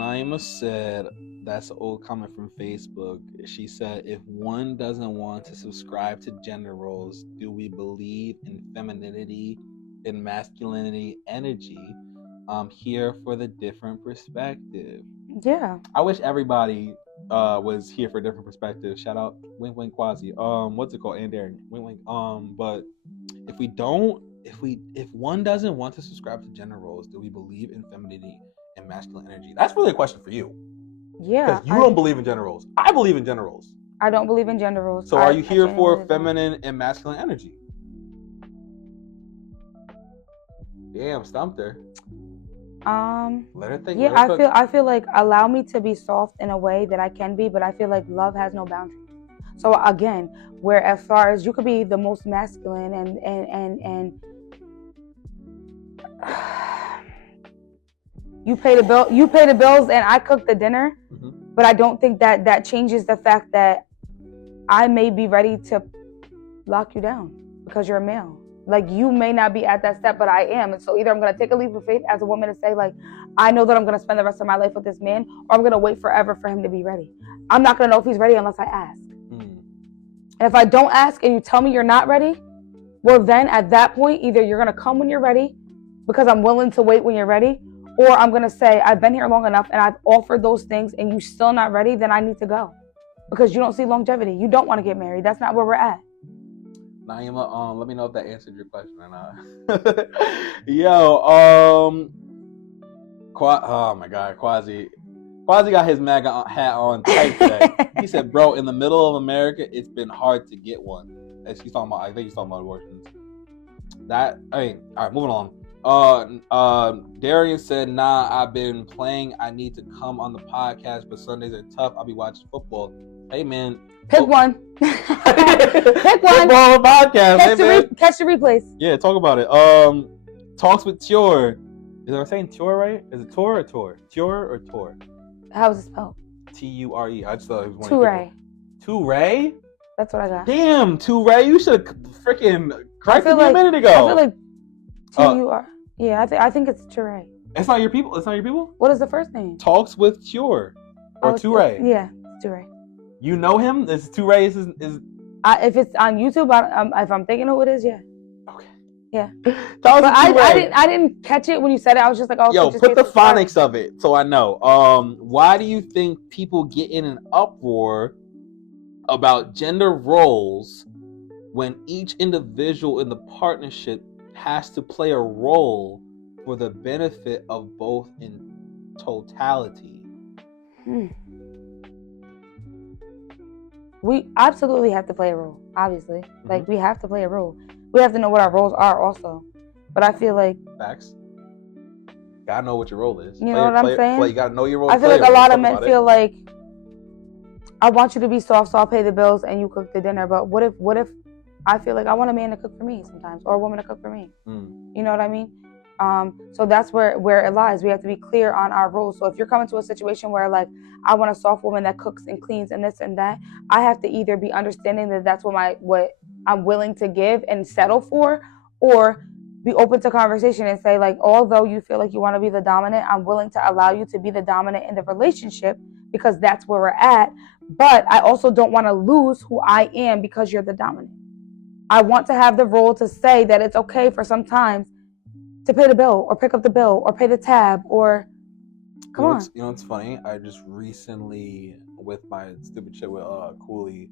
Naima said, that's an old comment from Facebook. She said, if one doesn't want to subscribe to gender roles, do we believe in femininity and masculinity energy? I'm here for the different perspective. Yeah. I wish everybody was here for a different perspective. Shout out Wink Wink Quasi. What's it called? And Darren. Wink Wink. But if one doesn't want to subscribe to gender roles, do we believe in femininity and masculine energy? That's really a question for you. Yeah. Because you don't believe in gender roles. I believe in gender roles. I don't believe in gender roles. So are you here for feminine and masculine energy? Damn, stumped her. Let her think. Yeah, I feel like allow me to be soft in a way that I can be, but I feel like love has no boundaries. So again, where as far as you could be the most masculine and you pay the bills and I cook the dinner, but I don't think that changes the fact that I may be ready to lock you down because you're a male. Like, you may not be at that step, but I am. And so either I'm going to take a leap of faith as a woman and say, like, I know that I'm going to spend the rest of my life with this man, or I'm going to wait forever for him to be ready. I'm not going to know if he's ready unless I ask. And if I don't ask and you tell me you're not ready, well, then at that point, either you're going to come when you're ready because I'm willing to wait when you're ready, or I'm going to say, I've been here long enough and I've offered those things and you're still not ready, then I need to go. Because you don't see longevity. You don't want to get married. That's not where we're at. Naima, let me know if that answered your question or not. Yo, oh my God, Quasi got his MAGA hat on tight today. He said, bro, in the middle of America, it's been hard to get one. I think he's talking about abortions. All right, moving on. Darian said, nah, I've been playing. I need to come on the podcast, but Sundays are tough. I'll be watching football. Hey, man. Pick one. Pick one. Football podcast. Catch the replays. Yeah, talk about it. Talks with Ture. Is I saying Ture right? Is it Ture or Tor? Ture or Tor? How is it spelled? Ture. I just thought it was one. Ture. Ture? That's what I got. Damn, Ture. You should have freaking corrected me a minute ago. I feel like T-U-R. Yeah, I think it's Ture. It's not your people? What is the first name? Talks with Ture. Or Ture. Yeah, Ture. You know him? Is Ture is if it's on YouTube, if I'm thinking who it is, yeah. Okay. Yeah. But I didn't catch it when you said it. I was just like, oh. Yo, put the phonics of it so I know. Why do you think people get in an uproar about gender roles when each individual in the partnership has to play a role for the benefit of both in totality? We absolutely have to play a role, obviously. Like, we have to play a role. We have to know what our roles are also. But I feel like... Facts. Gotta know what your role is. You know what I'm saying? You gotta know your role. I feel like a lot of men feel like, I want you to be soft, so I'll pay the bills and you cook the dinner. But what if I feel like I want a man to cook for me sometimes, or a woman to cook for me? You know what I mean? So that's where it lies. We have to be clear on our roles. So if you're coming to a situation where, like, I want a soft woman that cooks and cleans and this and that, I have to either be understanding that that's what I'm willing to give and settle for, or be open to conversation and say, like, although you feel like you want to be the dominant, I'm willing to allow you to be the dominant in the relationship because that's where we're at. But I also don't want to lose who I am because you're the dominant. I want to have the role to say that it's okay for sometimes to pay the bill or pick up the bill or pay the tab or come on. You know what's funny? I just recently, with my stupid shit with Cooley,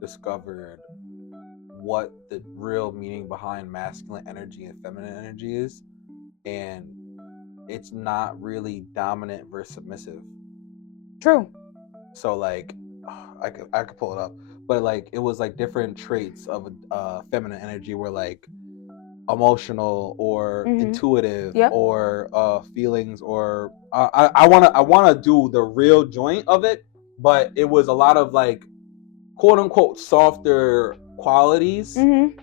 discovered what the real meaning behind masculine energy and feminine energy is, and it's not really dominant versus submissive. True. So, like, I could pull it up, but, like, it was like different traits of feminine energy were like emotional or intuitive or feelings, or I wanna do the real joint of it, but it was a lot of, like, quote unquote softer qualities, and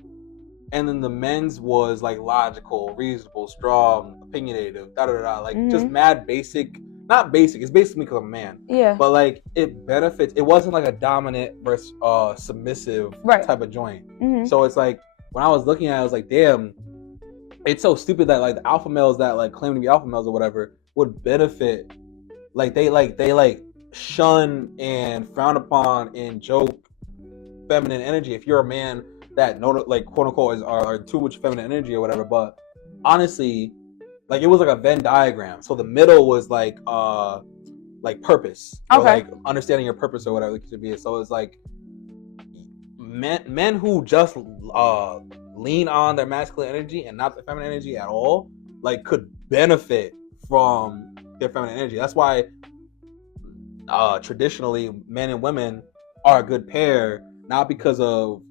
then the men's was like logical, reasonable, strong, opinionative, like just mad basic. Not basic, it's basically because I'm a man. Yeah. But, like, it benefits. It wasn't like a dominant versus submissive type of joint. So it's like, when I was looking at it, I was like, damn, it's so stupid that, like, the alpha males that, like, claim to be alpha males or whatever would benefit they shun and frown upon and joke feminine energy. If you're a man that like quote unquote are too much feminine energy or whatever, but honestly, like it was like a Venn diagram. So the middle was like purpose, or like understanding your purpose or whatever it should be. So it's like men who just lean on their masculine energy and not the feminine energy at all, like could benefit from their feminine energy. That's why traditionally men and women are a good pair, not because of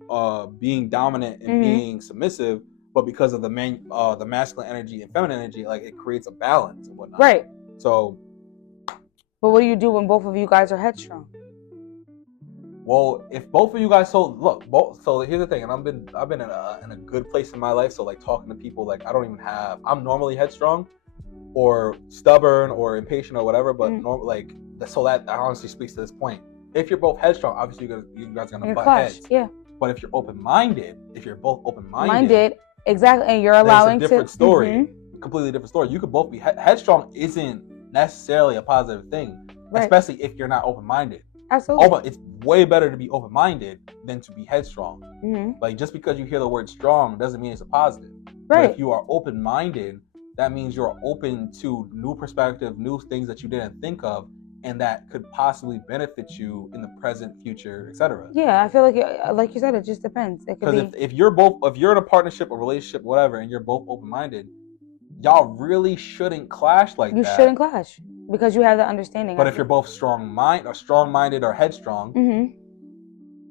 being dominant and being submissive, but because of the masculine energy and feminine energy. Like it creates a balance and whatnot. Right. So, but what do you do when both of you guys are headstrong? Well, if both of you guys, so here's the thing, and I've been in a good place in my life. So like talking to people, like I'm normally headstrong, or stubborn, or impatient, or whatever. But so that honestly speaks to this point. If you're both headstrong, obviously you guys are gonna butt heads. Yeah. But if you're open-minded, if you're both open-minded, exactly, and you're allowing a different story, completely different story. You could both be headstrong. Isn't necessarily a positive thing, especially if you're not open-minded. Absolutely. It's way better to be open-minded than to be headstrong. Like just because you hear the word strong doesn't mean it's a positive. Right. But if you are open-minded, that means you're open to new perspective, new things that you didn't think of, and that could possibly benefit you in the present, future, etc. Yeah, I feel like you said, it just depends. Because if you're in a partnership, a relationship, whatever, and you're both open-minded, y'all really shouldn't clash like that. You shouldn't clash because you have the understanding. But if you're both strong-minded or headstrong,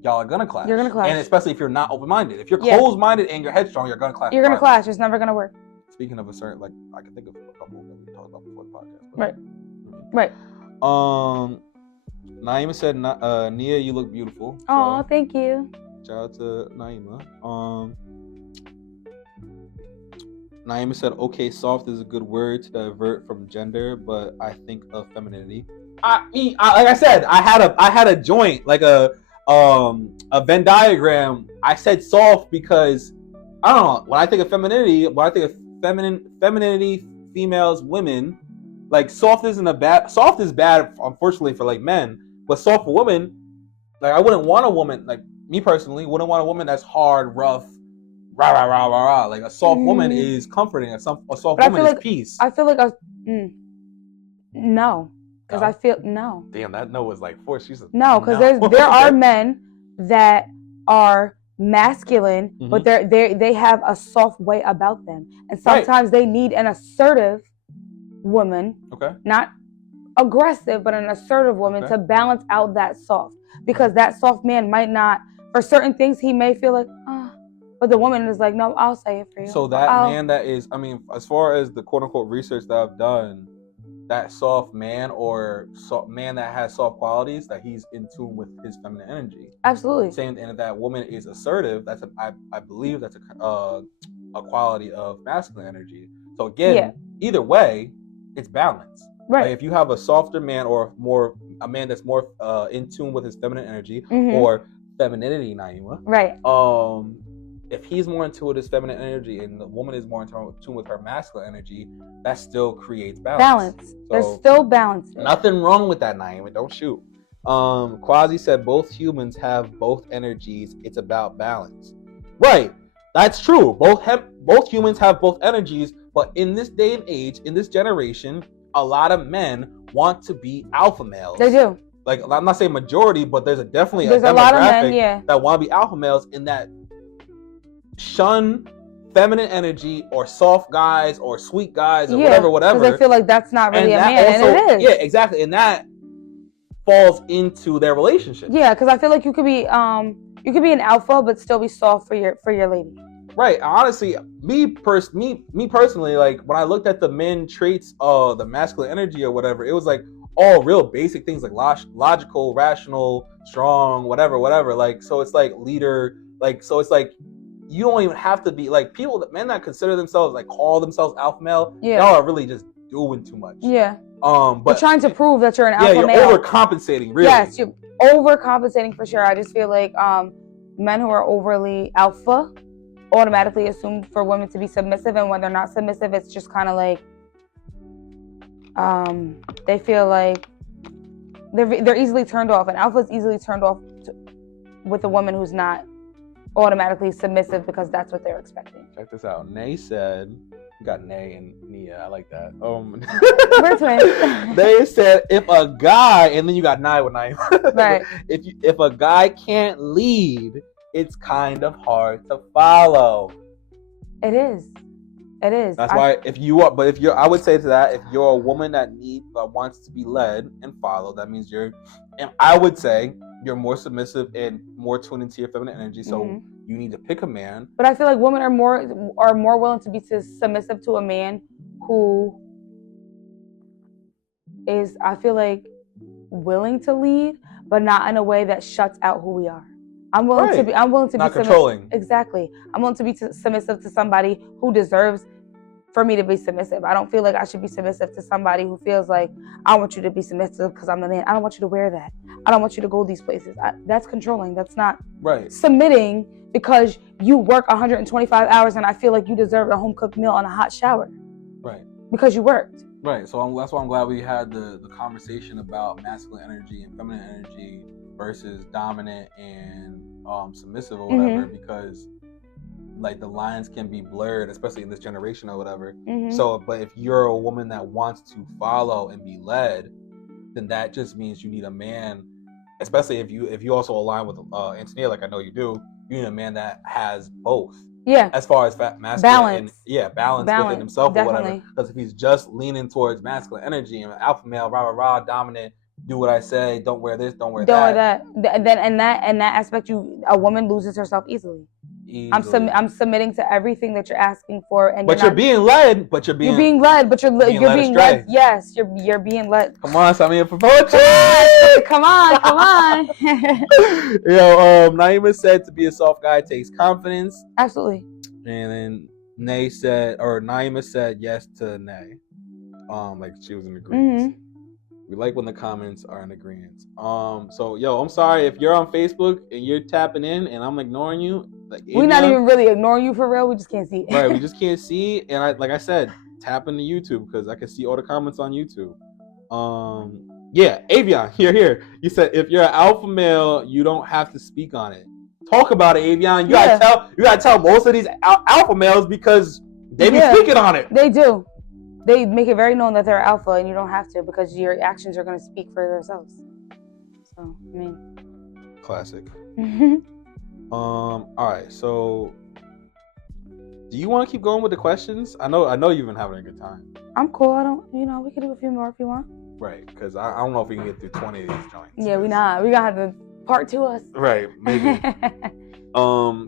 y'all are gonna clash. You're gonna clash, and especially if you're not open-minded. If you're closed-minded and you're headstrong, you're gonna clash. You're gonna clash. It's never gonna work. Speaking of a certain, like I can think of a couple that we talked about before the podcast. Right. Naima said, Nia, you look beautiful. Oh, thank you. Shout out to Naima. Naima said, okay, soft is a good word to divert from gender, but I think of femininity. Like I said, I had a joint, like a Venn diagram. I said soft because I don't know. When I think of femininity, femininity, females, women, like soft is bad, unfortunately, for like men, but soft for women, like I wouldn't want a woman, like me personally, wouldn't want a woman that's hard, rough, rah rah rah rah rah. Like a soft woman is comforting. A soft woman is peace. I feel like no, because I feel no. Damn, that no was like forced. No, because there are men that are masculine, but they have a soft way about them, and sometimes they need an assertive woman, not aggressive, but an assertive woman to balance out that soft, because that soft man might not, for certain things he may feel like but the woman is like, no, I'll say it for you. So that man that is, I mean, as far as the quote unquote research that I've done, that soft man or man that has soft qualities, that he's in tune with his feminine energy. Absolutely. Saying, and if that woman is assertive, I believe that's a quality of masculine energy. So again, either way, it's balance. Right. Like if you have a softer man or a man that's more in tune with his feminine energy or femininity, Naima. Right. If he's more in tune with his feminine energy and the woman is more in tune with her masculine energy, that still creates balance. So there's still balance. Nothing wrong with that, Naima. Don't shoot. Quasi said both humans have both energies. It's about balance. Right. That's true. Both humans have both energies, but in this day and age, in this generation, a lot of men want to be alpha males. They do. Like, I'm not saying majority, but there's definitely a lot of men, that want to be alpha males, in that shun feminine energy or soft guys or sweet guys or whatever. Because they feel like that's not really a man, and it is. Yeah, exactly. And that falls into their relationship. Yeah, because I feel like you could be an alpha but still be soft for your lady. Right. Honestly, me personally, like when I looked at the men traits of the masculine energy or whatever, it was like all real basic things, like logical, rational, strong, whatever. Like, so it's like leader, like, so it's like you don't even have to be like men that consider themselves, like call themselves alpha male. Yeah. Y'all are really just doing too much. Yeah. But you're trying to prove that you're an alpha male. Yeah, you're overcompensating, really. Yes, you're overcompensating for sure. I just feel like men who are overly alpha automatically assume for women to be submissive, and when they're not submissive, it's just kind of like they feel like They're easily turned off. An alpha is easily turned off with a woman who's not automatically submissive because that's what they're expecting. Check this out. Nay said, you got Nay and Nia. I like that. We're twins. They said if a guy, and then you got Nye with Nye. Right. If a guy can't lead, it's kind of hard to follow. It is. It is. That's why I would say to that, if you're a woman that wants to be led and followed, that means and I would say you're more submissive and more tuned into your feminine energy. So you need to pick a man. But I feel like women are more willing to be submissive to a man who is, I feel like, willing to lead, but not in a way that shuts out who we are. I'm willing to be not controlling. Exactly. I'm willing to be submissive to somebody who deserves for me to be submissive. I don't feel like I should be submissive to somebody who feels like, I want you to be submissive because I'm the man. I don't want you to wear that. I don't want you to go these places. That's controlling. That's not submitting because you work 125 hours and I feel like you deserve a home-cooked meal and a hot shower. Right. Because you worked. Right. So that's why I'm glad we had the conversation about masculine energy and feminine energy versus dominant and submissive or whatever, because like the lines can be blurred, especially in this generation or whatever. So, but if you're a woman that wants to follow and be led, then that just means you need a man, especially if you also align with Antonia, like I know you do. You need a man that has both. Yeah. As far as masculine balance. And balance within himself, definitely. Or whatever. Because if he's just leaning towards masculine energy and alpha male, rah, dominant, do what I say, don't wear this, don't wear that. Then in that aspect, a woman loses herself easily. I'm submitting to everything that you're asking for, and you're being led. You're being led. Yes, you're being led. Come on, sign me up for poetry. Come on. Yo, Naima said to be a soft guy takes confidence. Absolutely. And then Naima said yes to Nay. Like she was in agreement. We like when the comments are in agreement. So yo, I'm sorry if you're on Facebook and you're tapping in and I'm ignoring you. Like, we're not even really ignoring you for real. We just can't see it. Right, we just can't see. And like I said, tap into YouTube because I can see all the comments on YouTube. Yeah, Avion, here. You said if you're an alpha male, you don't have to speak on it. Talk about it, Avion. You gotta tell most of these alpha males because they be speaking on it. They do. They make it very known that they're alpha, and you don't have to because your actions are going to speak for themselves. So, I mean, classic. All right. So, do you want to keep going with the questions? I know you've been having a good time. I'm cool. We can do a few more if you want. Right, because I don't know if we can get through 20 of these joints. Yeah, we not. We gotta have the part 2 us. Right, maybe. So